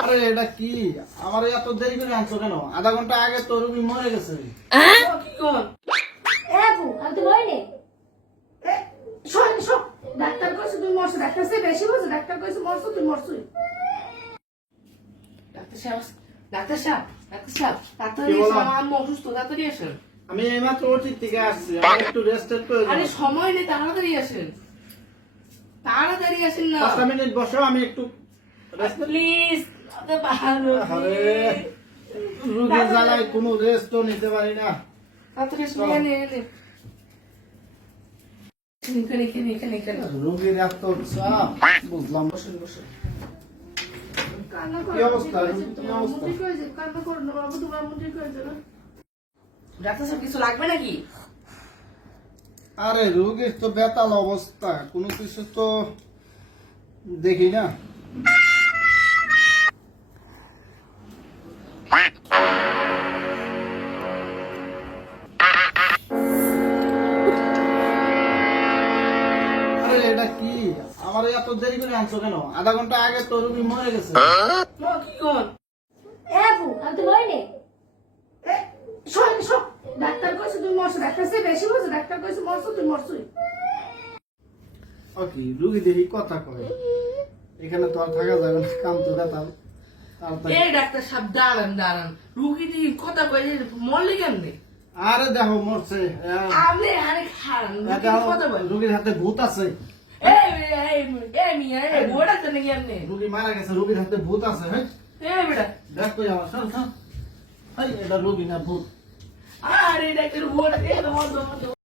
আরে এটা কি? আমার এত দেরি করে আনছো কেন? আধা ঘণ্টা আগে তো রুগী মরে গেছে। কি কোন এ আপু আমি তো বলিনি শোন শোন ডাক্তার কইছে তুই মরছ। ডাক্তার সে বেশি বলছে ডাক্তার কইছে মরছ তুই মরছুই ডাক্তার সাহেব ডাক্তার সাহেব ডাক্তার সাহেব তাড়াতাড়ি কি আমার আম্মু অসুস্থ তাড়াতাড়ি আমি এইমাত্র ওটির থেকে আসছি আমার একটু রেস্টের আরে প্রয়োজন। সময় নেই তাড়াতাড়ি আসেন তাড়াতাড়ি আসেন না। মিনিট বসো আমি একটু প্লিজ রুগীর জ্বালায় কোনো নিতে পারি না। এত চাপ বুঝলাম। বসেন বসেন। কিছু লাগবে নাকি? আরে রুগীর তো বেতাল অবস্থা কোনো কিছু তো দেখি না। আরে এটা কি? আমার এত দেরি করে আনছো কেন? আধা ঘণ্টা আগে তো রুগী মরে গেছে। কি কোন এ আপু আমি তো বলিনি শোন শোন। ডাক্তার কইছে মরছ। ডাক্তার সে বেশি বলছে ডাক্তার কইছে মরছ তুই মরছুই। ওকে রুগী দেখি কথা কয়? এখানে তো আর থাকা যাবে না কাম তো বেতাল এই ডাক্তার সাহেব দাঁড়ান দাঁড়ান। রুগী দিয়ে কথা কই যে মরলে কেমনে? আরে দেখো মরছে। আপনি আরে খান রুগীর হাতে ভূত আছে। রুগী মারা গেছে রুগীর হাতে ভূত আছে হ্যাঁ? দেখ কই আমার শোন শোন। এটা রুগী না ভূত। আরে ডাক্তার বড়